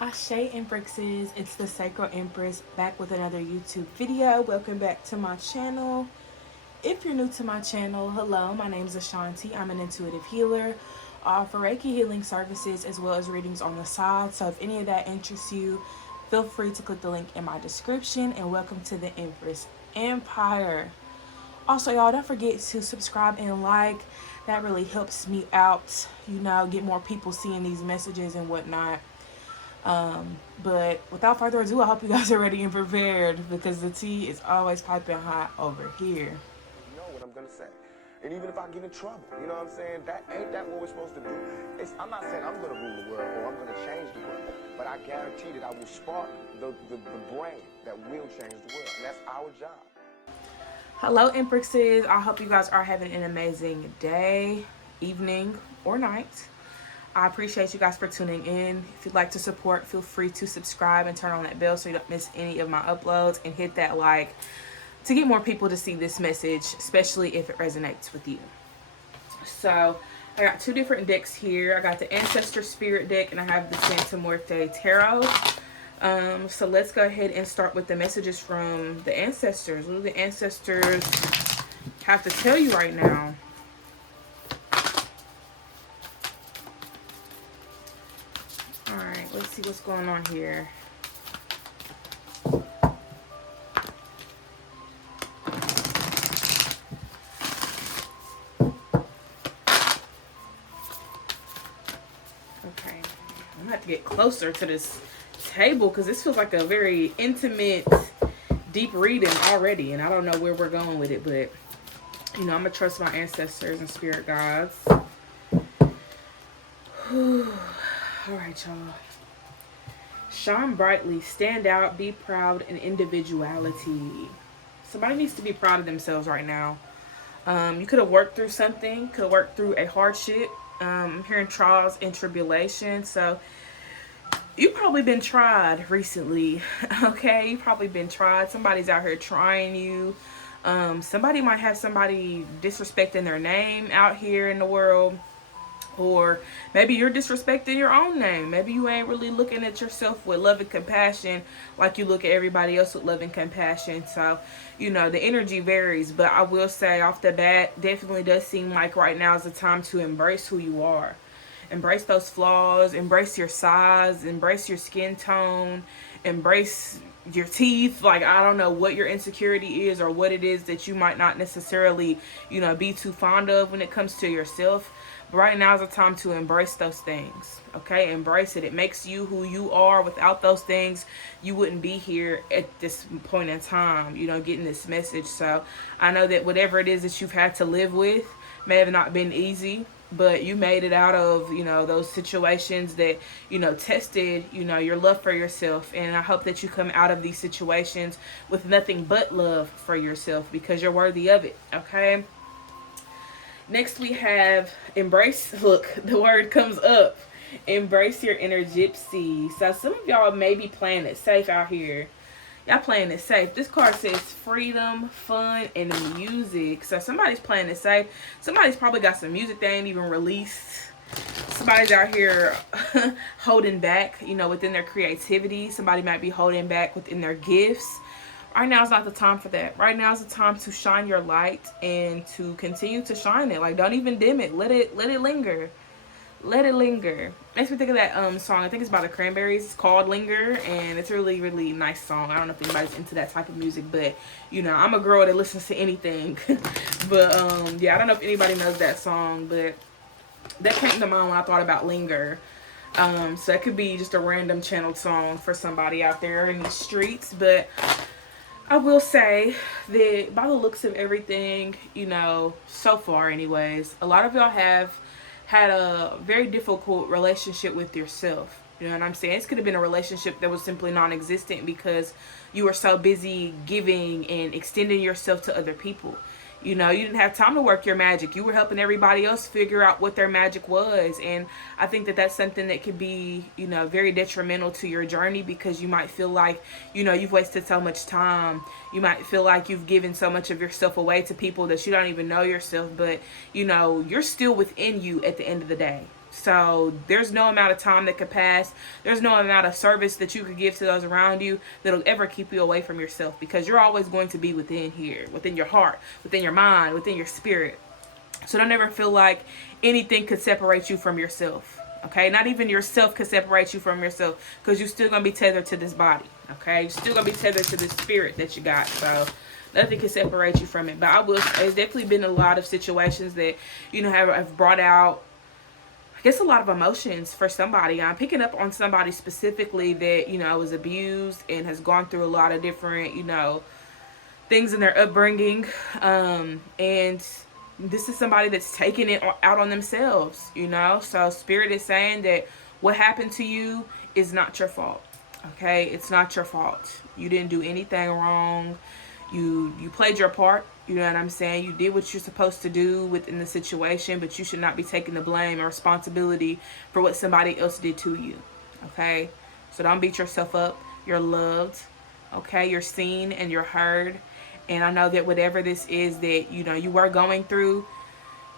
Ashe Empresses, it's the Sacral Empress back with another YouTube video. Welcome back to my channel. If you're new to my channel, hello, my name is Ashanti. I'm an intuitive healer. I offer Reiki healing services as well as readings on the side. So if any of that interests you, feel free to click the link in my description, and welcome to the Empress Empire. Also, y'all, don't forget to subscribe and like. That really helps me out, get more people seeing these messages and whatnot. But without further ado, I hope you guys are ready and prepared because the tea is always piping hot over here. Know what I'm gonna say. And even if I get in trouble, you know what I'm saying? That ain't that what we're supposed to do. I'm not saying I'm gonna rule the world or I'm gonna change the world, but I guarantee that I will spark the brain that will change the world. And that's our job. Hello, Empresses. I hope you guys are having an amazing day, evening, or night. I appreciate you guys for tuning in. If you'd like to support, feel free to subscribe and turn on that bell so you don't miss any of my uploads, and hit that like to get more people to see this message, especially if it resonates with you. So I got two different decks here. I got the Ancestor Spirit deck and I have the Santa Muerte Tarot. So let's go ahead and start with the messages from the ancestors. What do the ancestors have to tell you right now? Alright, let's see what's going on here. Okay, I'm gonna have to get closer to this table because this feels like a very intimate, deep reading already, and I don't know where we're going with it, but I'm gonna trust my ancestors and spirit guides. Alright, y'all. Shine brightly, stand out, be proud, and individuality. Somebody needs to be proud of themselves right now. You could have worked through something, could have worked through a hardship. I'm hearing trials and tribulations. So you've probably been tried recently. Okay, you've probably been tried. Somebody's out here trying you. Somebody might have somebody disrespecting their name out here in the world. Or maybe you're disrespecting your own name. Maybe you ain't really looking at yourself with love and compassion like you look at everybody else with love and compassion. So, the energy varies. But I will say off the bat, definitely does seem like right now is the time to embrace who you are. Embrace those flaws. Embrace your size. Embrace your skin tone. Embrace your teeth. Like, I don't know what your insecurity is or what it is that you might not necessarily, be too fond of when it comes to yourself. But right now is the time to embrace those things. Okay, embrace it. It makes you who you are. Without those things, you wouldn't be here at this point in time, getting this message. So I know that whatever it is that you've had to live with may have not been easy, but you made it out of, those situations that, tested, your love for yourself. And I hope that you come out of these situations with nothing but love for yourself because you're worthy of it. Okay. Next we have embrace. Look, the word comes up. Embrace your inner gypsy. So some of y'all may be playing it safe out here. Y'all playing it safe. This card says freedom, fun, and music. So somebody's playing it safe. Somebody's probably got some music they ain't even released. Somebody's out here holding back, within their creativity. Somebody might be holding back within their gifts. Right now is not the time for that. Right now is the time to shine your light and to continue to shine it. Like, don't even dim it. Let it linger. Let it linger. Makes me think of that song. I think it's by the Cranberries. It's called Linger, and it's a really, really nice song. I don't know if anybody's into that type of music, but I'm a girl that listens to anything. But yeah, I don't know if anybody knows that song, but that came to mind when I thought about Linger. So it could be just a random channeled song for somebody out there in the streets, but I will say that by the looks of everything, so far anyways, a lot of y'all have had a very difficult relationship with yourself. You know what I'm saying? This could have been a relationship that was simply non-existent because you were so busy giving and extending yourself to other people. You didn't have time to work your magic. You were helping everybody else figure out what their magic was. And I think that that's something that could be, very detrimental to your journey because you might feel like, you've wasted so much time. You might feel like you've given so much of yourself away to people that you don't even know yourself. But, you're still within you at the end of the day. So there's no amount of time that could pass. There's no amount of service that you could give to those around you that'll ever keep you away from yourself, because you're always going to be within here, within your heart, within your mind, within your spirit. So don't ever feel like anything could separate you from yourself. Okay, not even yourself could separate you from yourself, because you're still gonna be tethered to this body. Okay, you're still gonna be tethered to this spirit that you got. So nothing can separate you from it. But I will. There's definitely been a lot of situations that have brought out, I guess, a lot of emotions for somebody. I'm picking up on somebody specifically that was abused and has gone through a lot of different things in their upbringing, and this is somebody that's taking it out on themselves, So Spirit is saying that what happened to you is not your fault. Okay? It's not your fault. You didn't do anything wrong. You played your part. You know what I'm saying? You did what you're supposed to do within the situation, but you should not be taking the blame or responsibility for what somebody else did to you. Okay? So don't beat yourself up. You're loved. Okay? You're seen and you're heard. And I know that whatever this is that, you were going through,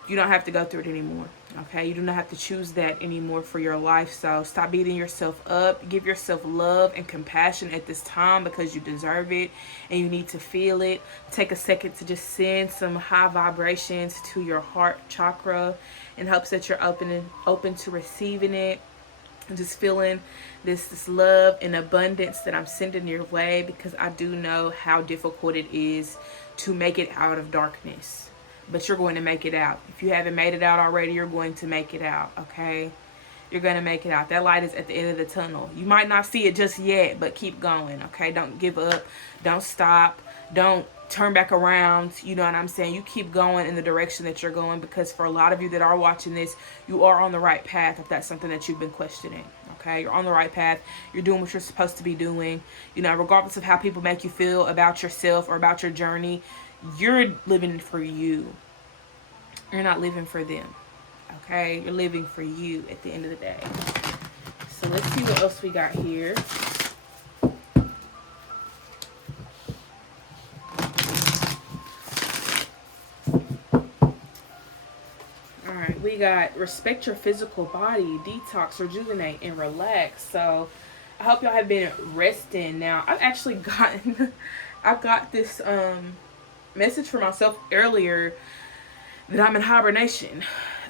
you don't have to go through it anymore. Okay? You do not have to choose that anymore for your life. So stop beating yourself up. Give yourself love and compassion at this time, because you deserve it and you need to feel it. Take a second to just send some high vibrations to your heart chakra in hopes that you're open to receiving it. And just feeling this love and abundance that I'm sending your way, because I do know how difficult it is to make it out of darkness. But you're going to make it out. If you haven't made it out already, you're going to make it out, okay? You're going to make it out. That light is at the end of the tunnel. You might not see it just yet, but keep going, okay? Don't give up. Don't stop. Don't turn back around. You know what I'm saying? You keep going in the direction that you're going, because for a lot of you that are watching this, you are on the right path if that's something that you've been questioning. Okay, you're on the right path. You're doing what you're supposed to be doing. Regardless of how people make you feel about yourself or about your journey, you're living for you. You're not living for them. Okay, you're living for you at the end of the day. So let's see what else we got here. We got respect your physical body, detox, rejuvenate, and relax. So I hope y'all have been resting. Now I've actually gotten I got this message for myself earlier that I'm in hibernation.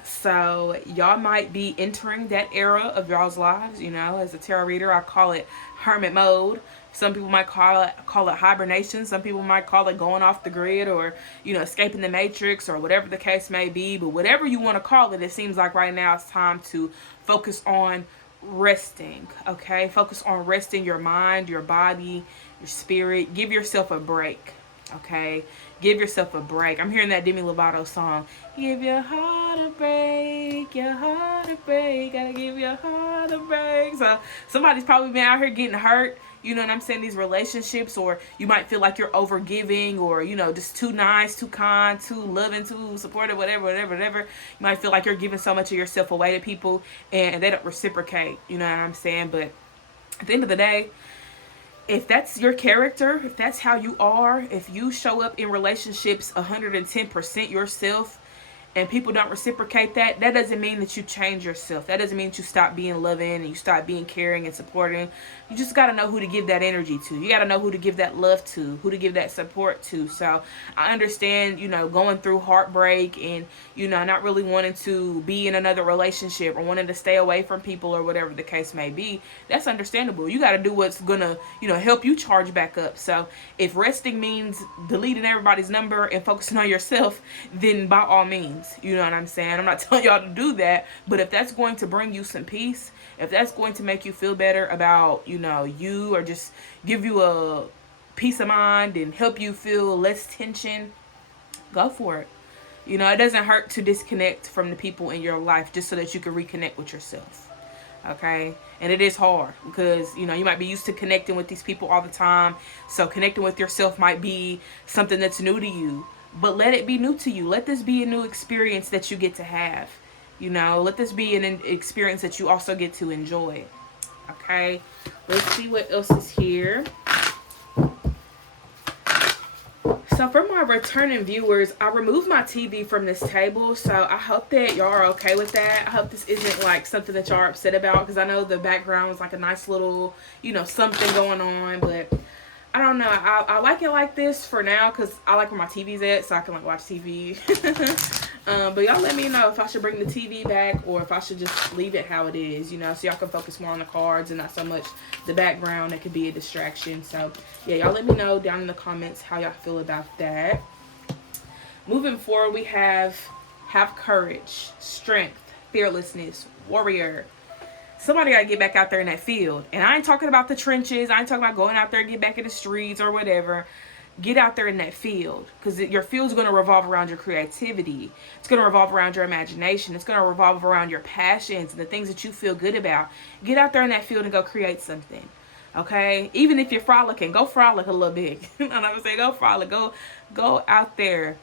So y'all might be entering that era of y'all's lives. As a tarot reader, I call it hermit mode. Some people might call it hibernation. Some people might call it going off the grid, or escaping the matrix, or whatever the case may be. But whatever you want to call it, it seems like right now it's time to focus on resting. Okay, focus on resting your mind, your body, your spirit. Give yourself a break. Okay, give yourself a break. I'm hearing that Demi Lovato song. Give your heart a break, your heart a break. Gotta give your heart a break. So somebody's probably been out here getting hurt. You know what I'm saying? These relationships, or you might feel like you're over giving, or just too nice, too kind, too loving, too supportive, whatever. You might feel like you're giving so much of yourself away to people and they don't reciprocate. You know what I'm saying? But at the end of the day, if that's your character, if that's how you are, if you show up in relationships 110% yourself, and people don't reciprocate that, that doesn't mean that you change yourself. That doesn't mean that you stop being loving and you stop being caring and supporting. You just got to know who to give that energy to. You got to know who to give that love to, who to give that support to. So I understand, going through heartbreak and, not really wanting to be in another relationship or wanting to stay away from people or whatever the case may be. That's understandable. You got to do what's going to, help you charge back up. So if resting means deleting everybody's number and focusing on yourself, then by all means. You know what I'm saying? I'm not telling y'all to do that, but if that's going to bring you some peace, if that's going to make you feel better about, you, or just give you a peace of mind and help you feel less tension, go for it. It doesn't hurt to disconnect from the people in your life just so that you can reconnect with yourself. Okay? And it is hard because, you might be used to connecting with these people all the time. So connecting with yourself might be something that's new to you. But let it be new to you. Let this be a new experience that you get to have. Let this be an experience that you also get to enjoy. Okay? Let's see what else is here. So for my returning viewers, I removed my TV from this table, so I hope that y'all are okay with that. I hope this isn't like something that y'all are upset about, because I know the background was like a nice little, you know, something going on, but I don't know. I like it like this for now because I like where my TV's at, so I can like watch TV. But y'all let me know if I should bring the TV back or if I should just leave it how it is, you know, so y'all can focus more on the cards and not so much the background that could be a distraction. So yeah, y'all let me know down in the comments how y'all feel about that. Moving forward, we have courage, strength, fearlessness, warrior. Somebody gotta get back out there in that field. And I ain't talking about the trenches. I ain't talking about going out there and get back in the streets or whatever. Get out there in that field, because your field's going to revolve around your creativity. It's going to revolve around your imagination. It's going to revolve around your passions and the things that you feel good about. Get out there in that field and go create something. Okay? Even if you're frolicking, go frolic a little bit. You know what I'm saying? Go frolic. Go out there.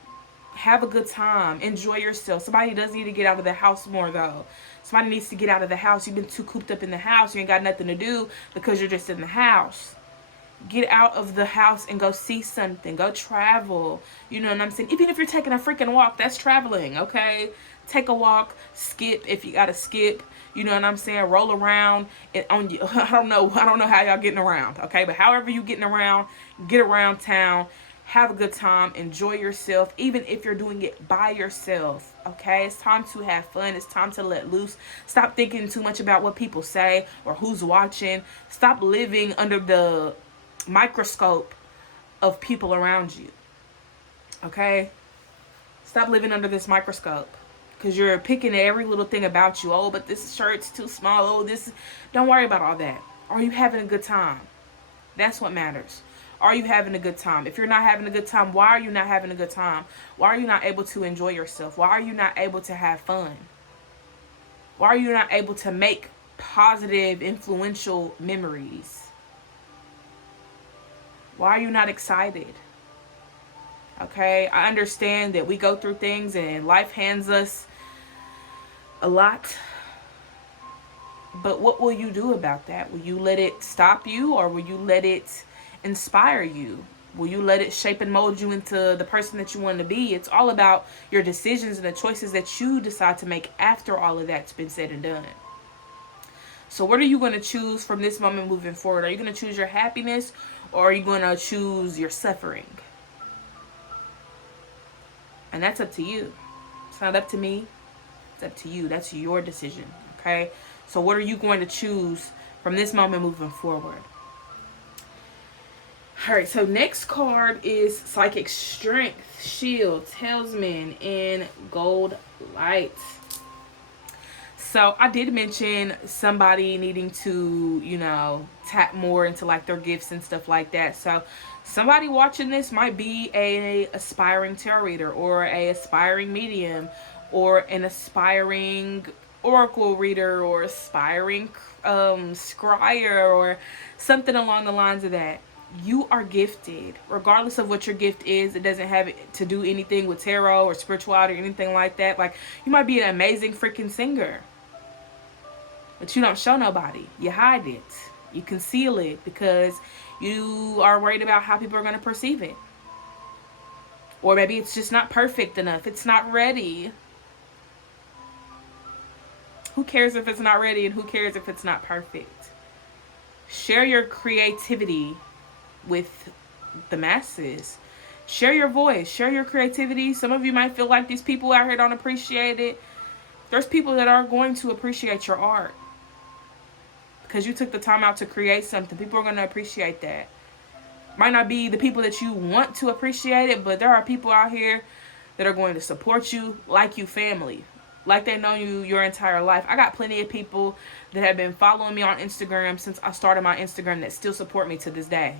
Have a good time. Enjoy yourself. Somebody does need to get out of the house more, though. Somebody needs to get out of the house. You've been too cooped up in the house. You ain't got nothing to do because you're just in the house. Get out of the house and go see something. Go travel. You know what I'm saying? Even if you're taking a freaking walk, that's traveling, okay? Take a walk. Skip if you gotta skip. You know what I'm saying? Roll around. On you. I don't know how y'all getting around, okay? But however you getting around, get around town. Have a good time. Enjoy yourself, even if you're doing it by yourself, okay? It's time to have fun. It's time to let loose. Stop thinking too much about what people say or who's watching. Stop living under the microscope of people around you, okay? Stop living under this microscope, because you're picking at every little thing about you. Oh, but this shirt's too small. Oh, this. Don't worry about all that. Are you having a good time? That's what matters. Are you having a good time? If you're not having a good time, why are you not having a good time? Why are you not able to enjoy yourself? Why are you not able to have fun? Why are you not able to make positive, influential memories? Why are you not excited? Okay, I understand that we go through things and life hands us a lot. But what will you do about that? Will you let it stop you, or will you let it inspire you? Will you let it shape and mold you into the person that you want to be? It's all about your decisions and the choices that you decide to make after all of that's been said and done. So what are you going to choose from this moment moving forward? Are you going to choose your happiness, or are you going to choose your suffering? And that's up to you. It's not up to me. It's up to you. That's your decision, okay? So what are you going to choose from this moment moving forward? All right, so next card is Psychic Strength, Shield, Talisman, and Gold Light. So I did mention somebody needing to, you know, tap more into like their gifts and stuff like that. So somebody watching this might be a aspiring tarot reader, or a aspiring medium, or an aspiring oracle reader, or aspiring scryer, or something along the lines of that. You are gifted. Regardless of what your gift is, it doesn't have to do anything with tarot or spirituality or anything like that. Like, you might be an amazing freaking singer, but you don't show nobody. You hide it. You conceal it because you are worried about how people are going to perceive it. Or maybe it's just not perfect enough. It's not ready. Who cares if it's not ready, and who cares if it's not perfect? Share your creativity with the masses. Share your voice. Share your creativity. Some of you might feel like these people out here don't appreciate it. There's people that are going to appreciate your art because you took the time out to create something. People are going to appreciate that. Might not be the people that you want to appreciate it, but there are people out here that are going to support you like you family, like they know you your entire life. I got plenty of people that have been following me on Instagram since I started my Instagram that still support me to this day.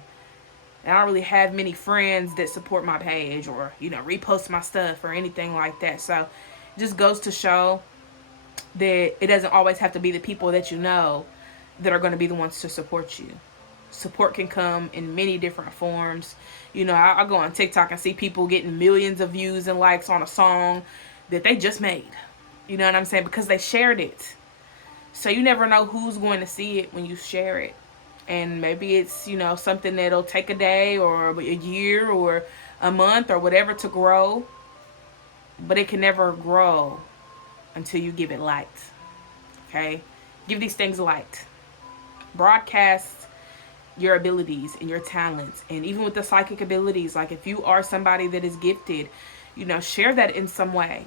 And I don't really have many friends that support my page or, you know, repost my stuff or anything like that. So it just goes to show that it doesn't always have to be the people that you know that are going to be the ones to support you. Support can come in many different forms. You know, I go on TikTok and see people getting millions of views and likes on a song that they just made. You know what I'm saying? Because they shared it. So you never know who's going to see it when you share it. And maybe it's, you know, something that'll take a day or a year or a month or whatever to grow, but it can never grow until you give it light. Okay? Give these things light. Broadcast your abilities and your talents. And even with the psychic abilities, like if you are somebody that is gifted, share that in some way.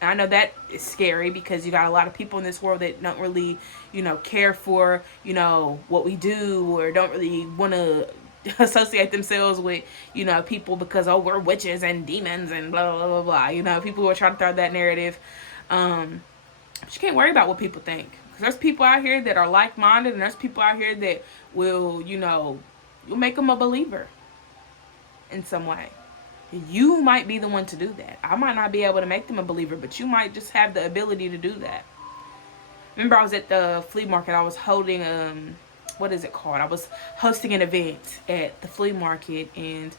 And I know that is scary because you got a lot of people in this world that don't really, care for, what we do, or don't really want to associate themselves with, people because, oh, we're witches and demons and blah, blah, blah, blah. People who are trying to throw that narrative. But you can't worry about what people think. Because there's people out here that are like-minded, and there's people out here that will, you'll make them a believer in some way. You might be the one to do that. I might not be able to make them a believer, but you might just have the ability to do that. Remember, I was at the flea market. I was holding, what is it called? I was hosting an event at the flea market, and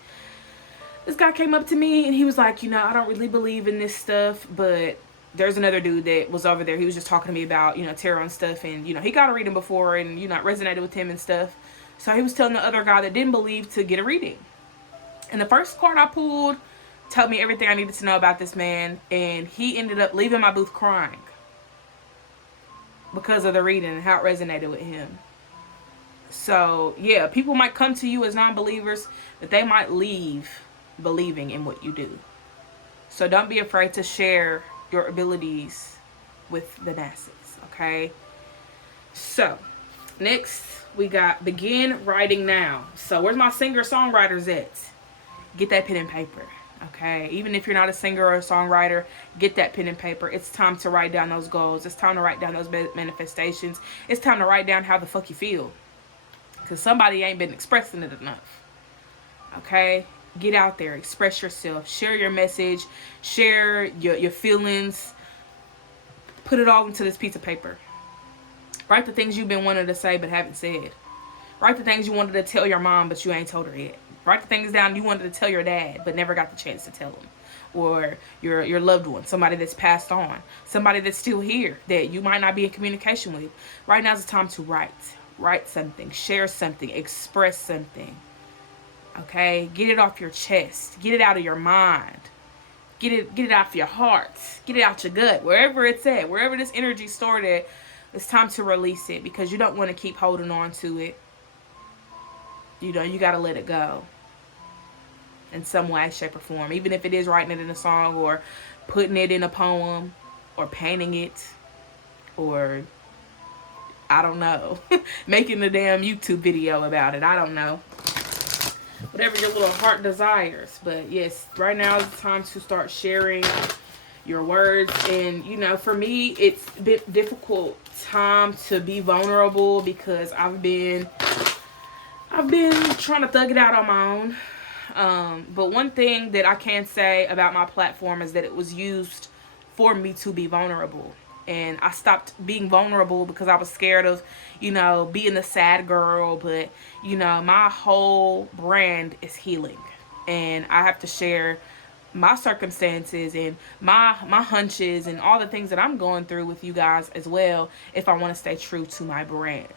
this guy came up to me, and he was like, I don't really believe in this stuff, but there's another dude that was over there. He was just talking to me about, tarot and stuff, and, he got a reading before, and, it resonated with him and stuff. So he was telling the other guy that didn't believe to get a reading. And the first card I pulled told me everything I needed to know about this man, and he ended up leaving my booth crying because of the reading and how it resonated with him. So, yeah, people might come to you as non-believers, but they might leave believing in what you do. So don't be afraid to share your abilities with the masses, okay? So, next we got begin writing now. So, where's my singer-songwriters at? Get that pen and paper, okay? Even if you're not a singer or a songwriter, get that pen and paper. It's time to write down those goals. It's time to write down those manifestations. It's time to write down how the fuck you feel. Because somebody ain't been expressing it enough, okay? Get out there. Express yourself. Share your message. Share your feelings. Put it all into this piece of paper. Write the things you've been wanting to say but haven't said. Write the things you wanted to tell your mom but you ain't told her yet. Write the things down you wanted to tell your dad but never got the chance to tell him. Or your loved one, somebody that's passed on, somebody that's still here that you might not be in communication with. Right now is the time to write. Write something, share something, express something. Okay? Get it off your chest. Get it out of your mind. Get it out of your heart. Get it out your gut. Wherever it's at, wherever this energy stored at, it's time to release it because you don't want to keep holding on to it. You got to let it go. In some way, shape, or form. Even if it is writing it in a song or putting it in a poem or painting it or, I don't know, making a damn YouTube video about it. I don't know. Whatever your little heart desires. But yes, right now is the time to start sharing your words. And, for me, it's a bit difficult time to be vulnerable because I've been trying to thug it out on my own. But one thing that I can say about my platform is that it was used for me to be vulnerable. And I stopped being vulnerable because I was scared of, being the sad girl. But, my whole brand is healing. And I have to share my circumstances and my hunches and all the things that I'm going through with you guys as well if I want to stay true to my brand.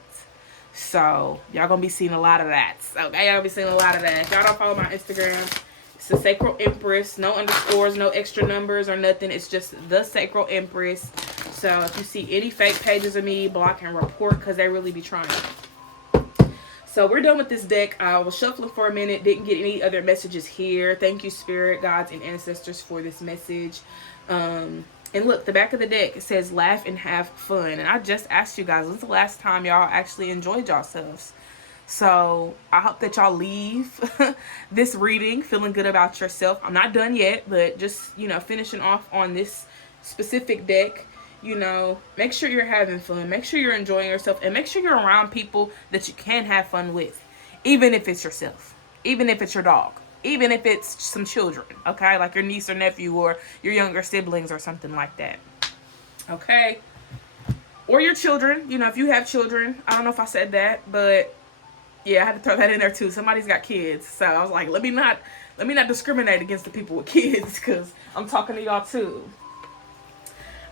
So, y'all gonna be seeing a lot of that. Okay, y'all gonna be seeing a lot of that. If y'all don't follow my Instagram, it's the Sacral Empress. No underscores, no extra numbers or nothing. It's just the Sacral Empress. So, if you see any fake pages of me, block and report because they really be trying. So, we're done with this deck. I was shuffling for a minute. Didn't get any other messages here. Thank you, Spirit, Gods, and Ancestors for this message. And look, the back of the deck, it says laugh and have fun. And I just asked you guys, when's the last time y'all actually enjoyed yourselves? So I hope that y'all leave this reading feeling good about yourself. I'm not done yet, but just, finishing off on this specific deck, make sure you're having fun. Make sure you're enjoying yourself. And make sure you're around people that you can have fun with. Even if it's yourself. Even if it's your dog. Even if it's some children, okay? Like your niece or nephew or your younger siblings or something like that, okay? Or your children, if you have children. I don't know if I said that, but yeah, I had to throw that in there too. Somebody's got kids, so I was like, let me not discriminate against the people with kids because I'm talking to y'all too.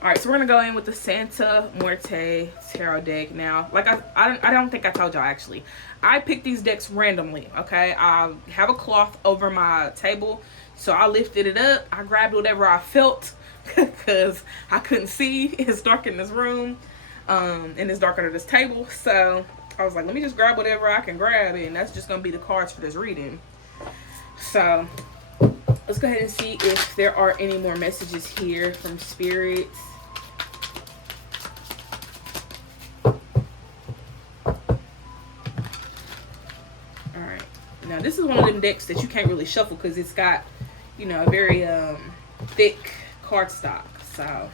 All right, so we're gonna go in with the Santa Muerte tarot deck now. Like I don't think I told y'all actually. I picked these decks randomly. Okay, I have a cloth over my table, so I lifted it up. I grabbed whatever I felt because I couldn't see. It's dark in this room, and it's dark under this table. So I was like, let me just grab whatever I can grab, and that's just gonna be the cards for this reading. So let's go ahead and see if there are any more messages here from spirits. Alright. Now this is one of them decks that you can't really shuffle because it's got, you know, a very thick cardstock. So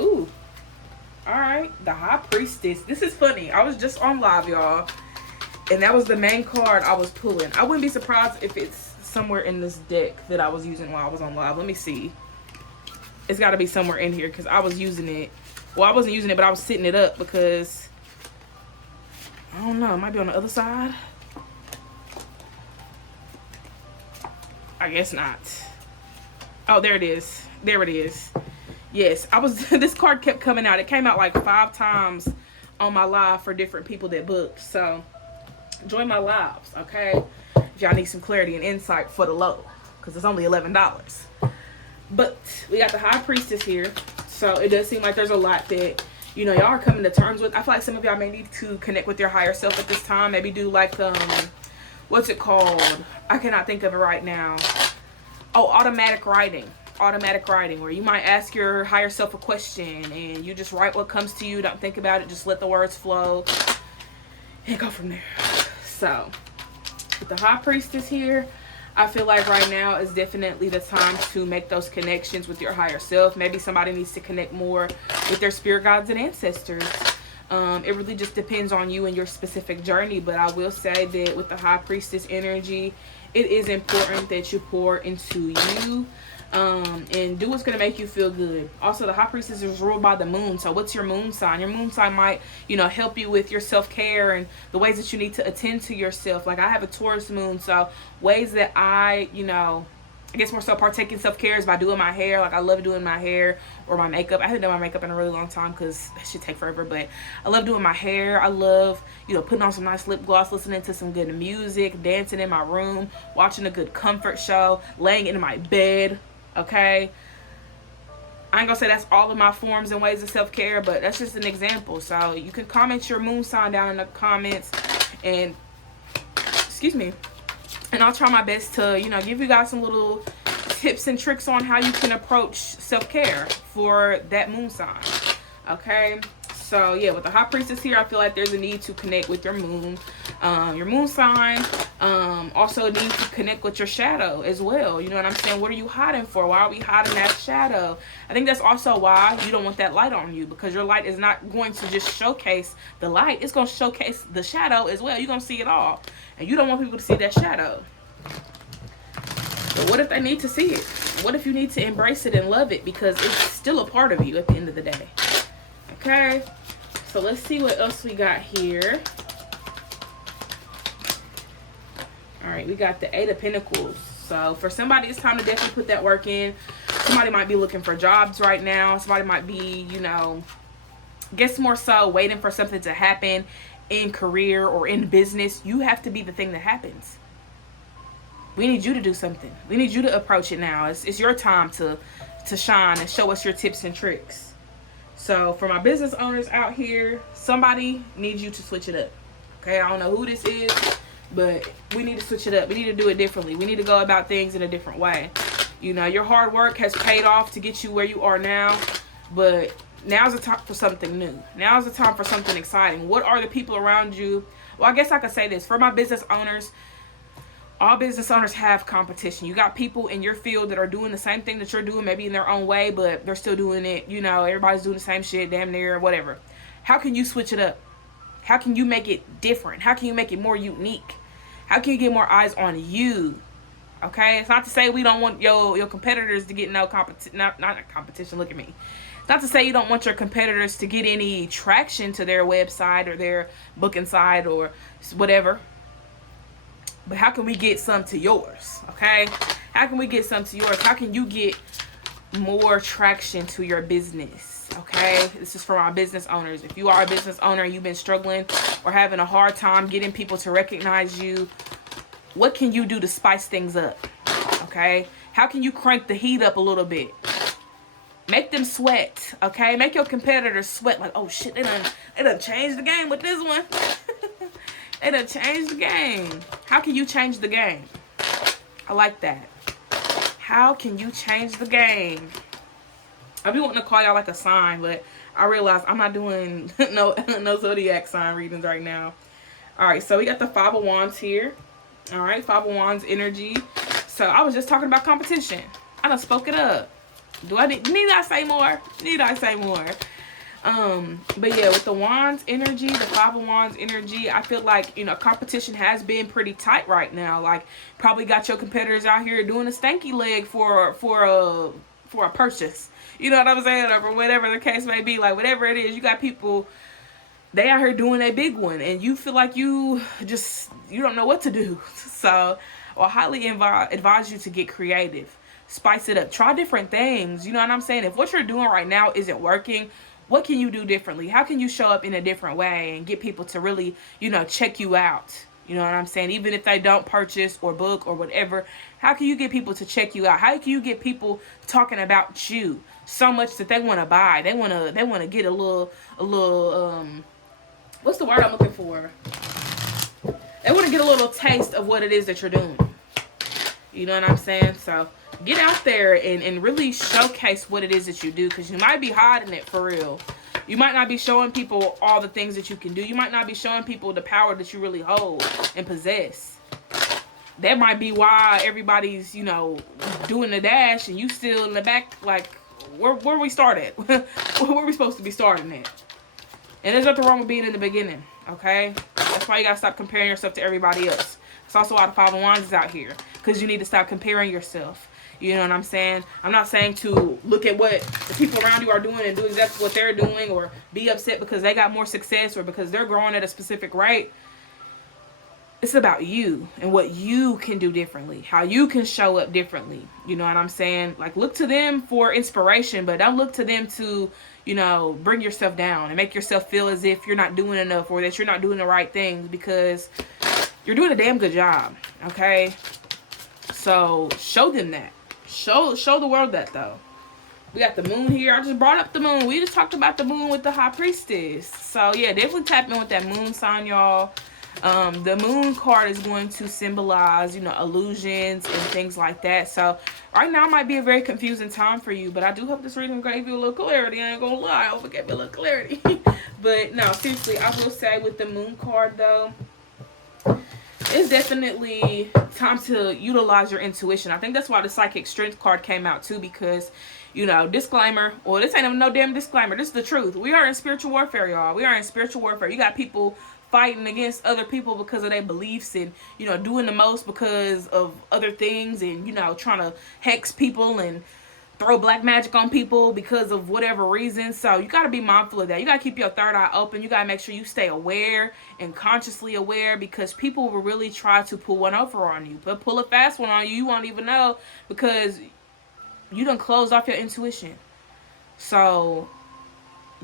ooh. Alright. The High Priestess. This is funny. I was just on live, y'all. And that was the main card I was pulling. I wouldn't be surprised if it's somewhere in this deck that I was using while I was on live. Let me see. It's got to be somewhere in here because I was using it. Well, I wasn't using it, but I was sitting it up because, I don't know, it might be on the other side. I guess not. Oh, there it is. There it is. Yes, I was. This card kept coming out. It came out like 5 times on my live for different people that booked. So join my lives, okay? If y'all need some clarity and insight for the low, because it's only $11. But we got the High Priestess here, so it does seem like there's a lot that, you know, y'all are coming to terms with. I feel like some of y'all may need to connect with your higher self at this time. Maybe do like what's it called? I cannot think of it right now. Oh, automatic writing, where you might ask your higher self a question and you just write what comes to you. Don't think about it, just let the words flow and go from there. So with the High Priestess here, I feel like right now is definitely the time to make those connections with your higher self. Maybe somebody needs to connect more with their spirit guides and ancestors. It really just depends on you and your specific journey. But I will say that with the High Priestess energy, it is important that you pour into you. And do what's going to make you feel good. Also, the High Priestess is ruled by the moon. So what's your moon sign? Your moon sign might, you know, help you with your self-care and the ways that you need to attend to yourself. Like I have a Taurus moon, so ways that I, you know, I guess more so partake in self-care is by doing my hair. Like I love doing my hair or my makeup. I haven't done my makeup in a really long time because that should take forever, but I love doing my hair. I love, you know, putting on some nice lip gloss, listening to some good music, dancing in my room, watching a good comfort show, laying in my bed. Okay, I ain't gonna say that's all of my forms and ways of self-care, but that's just an example. So you can comment your moon sign down in the comments, and excuse me, and I'll try my best to, you know, give you guys some little tips and tricks on how you can approach self-care for that moon sign. Okay, so yeah, with the High Priestess here, I feel like there's a need to connect with your moon sign. Also need to connect with your shadow as well. You know what I'm saying? What are you hiding for? Why are we hiding that shadow? I think that's also why you don't want that light on you, because your light is not going to just showcase the light. It's going to showcase the shadow as well. You're going to see it all. And you don't want people to see that shadow. But what if they need to see it? What if you need to embrace it and love it because it's still a part of you at the end of the day? Okay. So let's see what else we got here. All right, we got the 8 of Pentacles. So for somebody, it's time to definitely put that work in. Somebody might be looking for jobs right now. Somebody might be, you know, I guess more so waiting for something to happen in career or in business. You have to be the thing that happens. We need you to do something. We need you to approach it now. It's your time to shine and show us your tips and tricks. So for my business owners out here, somebody needs you to switch it up. Okay, I don't know who this is, but we need to switch it up. We need to do it differently. We need to go about things in a different way. You know, your hard work has paid off to get you where you are now, but now's the time for something new. Now's the time for something exciting. What are the people around you? Well, I guess I could say this. For my business owners, all business owners have competition. You got people in your field that are doing the same thing that you're doing, maybe in their own way, but they're still doing it. You know, everybody's doing the same shit, damn near, whatever. How can you switch it up? How can you make it different? How can you make it more unique? How can you get more eyes on you? Okay, it's not to say we don't want your competitors to get no competition. Not competition. Look at me. It's not to say you don't want your competitors to get any traction to their website or their booking site or whatever. But how can we get some to yours? Okay, how can we get some to yours? How can you get more traction to your business. Okay, this is for my business owners. If you are a business owner and you've been struggling or having a hard time getting people to recognize you, what can you do to spice things up? Okay, how can you crank the heat up a little bit? Make them sweat. Okay, make your competitors sweat. Like, oh shit, they done changed the game with this one. They done changed the game. How can you change the game? I like that. How can you change the game? I be wanting to call y'all like a sign, but I realize I'm not doing no zodiac sign readings right now. All right, so we got the Five of Wands here. All right, Five of Wands energy. So I was just talking about competition. I done spoke it up. Need I say more? Need I say more? But yeah, with the Wands energy, the Five of Wands energy, I feel like, you know, competition has been pretty tight right now. Like, probably got your competitors out here doing a stanky leg for a purchase. You know what I'm saying? Or whatever the case may be. Like, whatever it is, you got people, they out here doing a big one, and you feel like you don't know what to do. So I highly advise you to get creative. Spice it up. Try different things. You know what I'm saying? If what you're doing right now isn't working, what can you do differently? How can you show up in a different way and get people to really, you know, check you out? You know what I'm saying? Even if they don't purchase or book or whatever, how can you get people to check you out? How can you get people talking about you so much that they want to buy? They want to get a little what's the word I'm looking for? They want to get a little taste of what it is that you're doing. You know what I'm saying? So get out there and really showcase what it is that you do, because you might be hiding it for real. You might not be showing people all the things that you can do. You might not be showing people the power that you really hold and possess. That might be why everybody's, you know, doing the dash and you still in the back, like, where we started? Where we supposed to be starting at? And there's nothing wrong with being in the beginning, okay? That's why you gotta stop comparing yourself to everybody else. It's also why the Five of Wands is out here, because you need to stop comparing yourself. You know what I'm saying? I'm not saying to look at what the people around you are doing and do exactly what they're doing, or be upset because they got more success or because they're growing at a specific rate. It's about you and what you can do differently, how you can show up differently. You know what I'm saying? Like, look to them for inspiration, but don't look to them to, you know, bring yourself down and make yourself feel as if you're not doing enough or that you're not doing the right things, because you're doing a damn good job, okay? So show them that. Show the world that, though. We got the moon here. I just brought up the moon. We just talked about the moon with the high priestess. So yeah, definitely tap in with that moon sign, y'all. The moon card is going to symbolize, you know, illusions and things like that. So right now might be a very confusing time for you, but I do hope this reading gave you a little clarity. I ain't gonna lie, I hope it gave you a little clarity. But no, seriously, I will say with the moon card though, it's definitely time to utilize your intuition. I think that's why the psychic strength card came out too, because, you know, disclaimer, well, this ain't no damn disclaimer, this is the truth. We are in spiritual warfare, y'all. We are in spiritual warfare. You got people fighting against other people because of their beliefs and, you know, doing the most because of other things, and, you know, trying to hex people and throw black magic on people because of whatever reason. So you got to be mindful of that. You got to keep your third eye open. You got to make sure you stay aware and consciously aware, because people will really try to pull one over on you, but pull a fast one on you, you won't even know, because you done closed off your intuition. So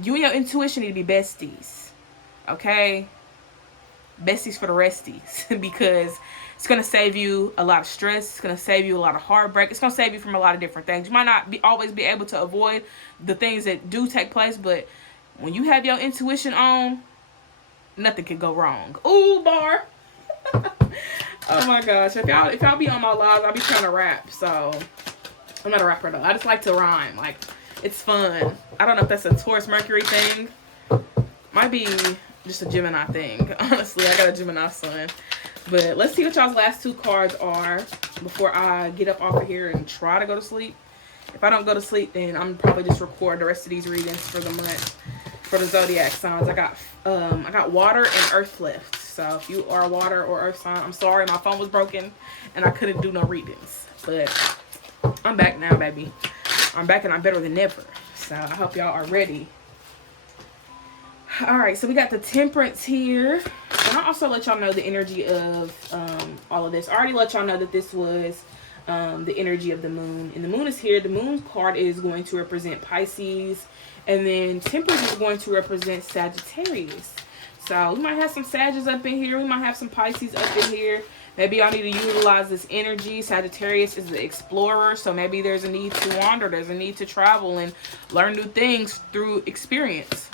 you and your intuition need to be besties, okay? Besties for the resties, because it's going to save you a lot of stress. It's going to save you a lot of heartbreak. It's going to save you from a lot of different things. You might not always be able to avoid the things that do take place, but when you have your intuition on, nothing can go wrong. Ooh, bar. Oh my gosh. If y'all be on my lives, I'll be trying to rap. So I'm not a rapper though. I just like to rhyme. Like, it's fun. I don't know if that's a Taurus Mercury thing. Might be just a Gemini thing. Honestly, I got a Gemini sun. But let's see what y'all's last two cards are before I get up off of here and try to go to sleep. If I don't go to sleep, then I'm probably just record the rest of these readings for the month for the zodiac signs. I got water and earth left. So if you are a water or earth sign, I'm sorry, my phone was broken and I couldn't do no readings. But I'm back now, baby. I'm back and I'm better than ever. So I hope y'all are ready. All right, so we got the Temperance here. And I'll also let y'all know the energy of all of this. I already let y'all know that this was the energy of the moon. And the moon is here. The moon card is going to represent Pisces. And then Temperance is going to represent Sagittarius. So we might have some Sagittarius up in here. We might have some Pisces up in here. Maybe y'all need to utilize this energy. Sagittarius is the explorer. So maybe there's a need to wander. There's a need to travel and learn new things through experience.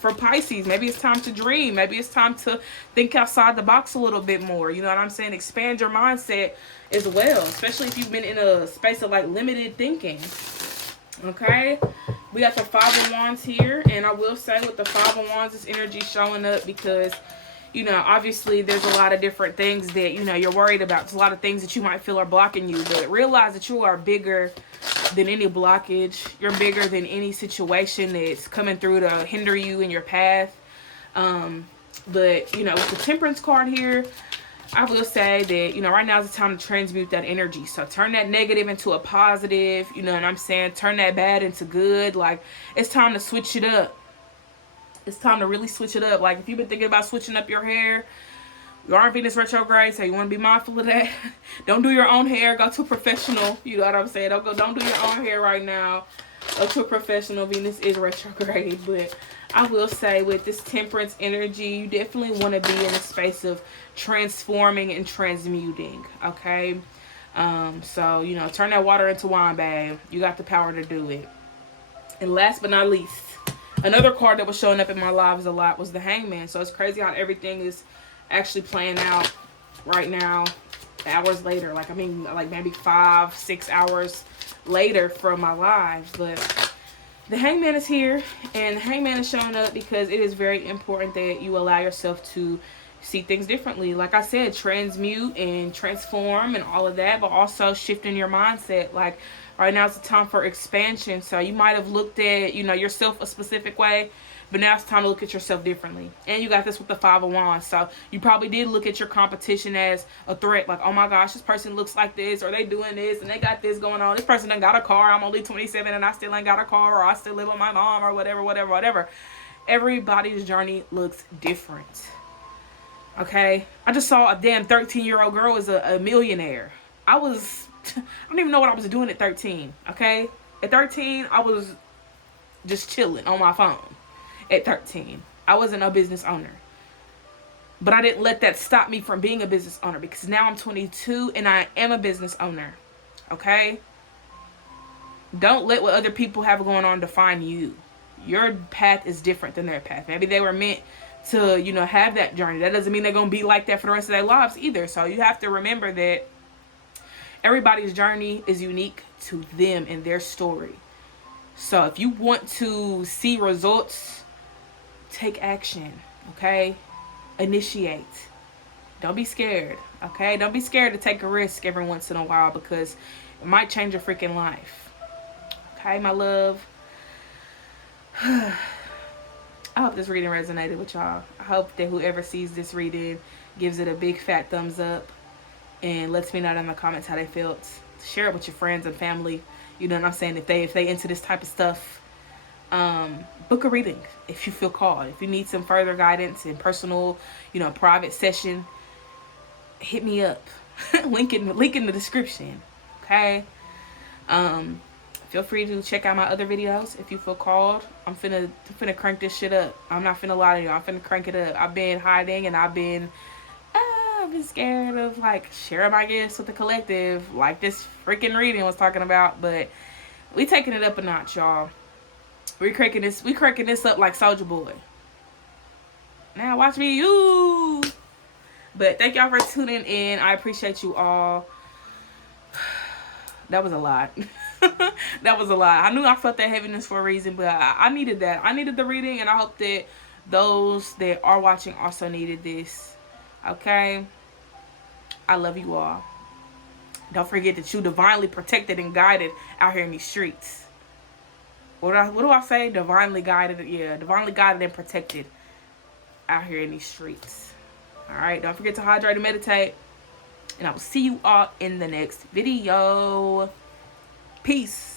For Pisces, maybe it's time to dream. Maybe it's time to think outside the box a little bit more. You know what I'm saying? Expand your mindset as well, especially if you've been in a space of like limited thinking. Okay, we got the Five of Wands here, and I will say with the Five of Wands, this energy showing up because, you know, obviously there's a lot of different things that, you know, you're worried about. There's a lot of things that you might feel are blocking you, but realize that you are bigger than any blockage. You're bigger than any situation that's coming through to hinder you in your path. But, you know, with the Temperance card here, I will say that, you know, right now is the time to transmute that energy. So turn that negative into a positive, you know what I'm saying? Turn that bad into good. Like, it's time to switch it up. It's time to really switch it up. Like, if you've been thinking about switching up your hair, you are in Venus retrograde, so you want to be mindful of that. Don't do your own hair. Go to a professional. You know what I'm saying? Don't do your own hair right now. Go to a professional. Venus is retrograde. But I will say with this Temperance energy, you definitely want to be in a space of transforming and transmuting. Okay? So, you know, turn that water into wine, babe. You got the power to do it. And last but not least, another card that was showing up in my lives a lot was the Hangman. So it's crazy how everything is actually playing out right now, hours later. Like, I mean, like maybe 5-6 hours later from my live. But the Hangman is here, and the Hangman is showing up because it is very important that you allow yourself to see things differently. Like I said, transmute and transform and all of that, but also shifting your mindset. Like, right now is the time for expansion. So you might have looked at, you know, yourself a specific way, but now it's time to look at yourself differently. And you got this with the Five of Wands. So you probably did look at your competition as a threat. Like, oh my gosh, this person looks like this, or they doing this, and they got this going on. This person done got a car. I'm only 27 and I still ain't got a car, or I still live with my mom, or whatever. Everybody's journey looks different. Okay? I just saw a damn 13-year-old girl was a millionaire. I don't even know what I was doing at 13. Okay? At 13, I was just chilling on my phone. At 13, I wasn't a business owner, but I didn't let that stop me from being a business owner, because now I'm 22 and I am a business owner. Okay? Don't let what other people have going on define you. Your path is different than their path. Maybe they were meant to, you know, have that journey. That doesn't mean they're going to be like that for the rest of their lives either. So you have to remember that everybody's journey is unique to them and their story. So if you want to see results, take action. Okay? Initiate. Don't be scared. Okay? Don't be scared to take a risk every once in a while, because it might change your freaking life. Okay, my love? I hope this reading resonated with y'all. I hope that whoever sees this reading gives it a big fat thumbs up and lets me know in the comments how they felt. Share it with your friends and family. You know what I'm saying? If they into this type of stuff, book a reading if you feel called. If you need some further guidance and personal, you know, private session, hit me up. link in the description. Okay? Feel free to check out my other videos if you feel called. I'm finna crank this shit up. I'm not finna lie to you. I'm finna crank it up. I've been hiding, and I've been scared of like sharing my gifts with the collective, like this freaking reading was talking about. But we taking it up a notch, y'all. We cranking this up like Soulja Boy. Now watch me, you. But thank y'all for tuning in. I appreciate you all. That was a lot. That was a lot. I knew I felt that heaviness for a reason, but I needed that. I needed the reading, and I hope that those that are watching also needed this. Okay? I love you all. Don't forget that you divinely protected and guided out here in these streets. What do I say? Divinely guided. Yeah, divinely guided and protected out here in these streets. Alright? Don't forget to hydrate and meditate. And I will see you all in the next video. Peace.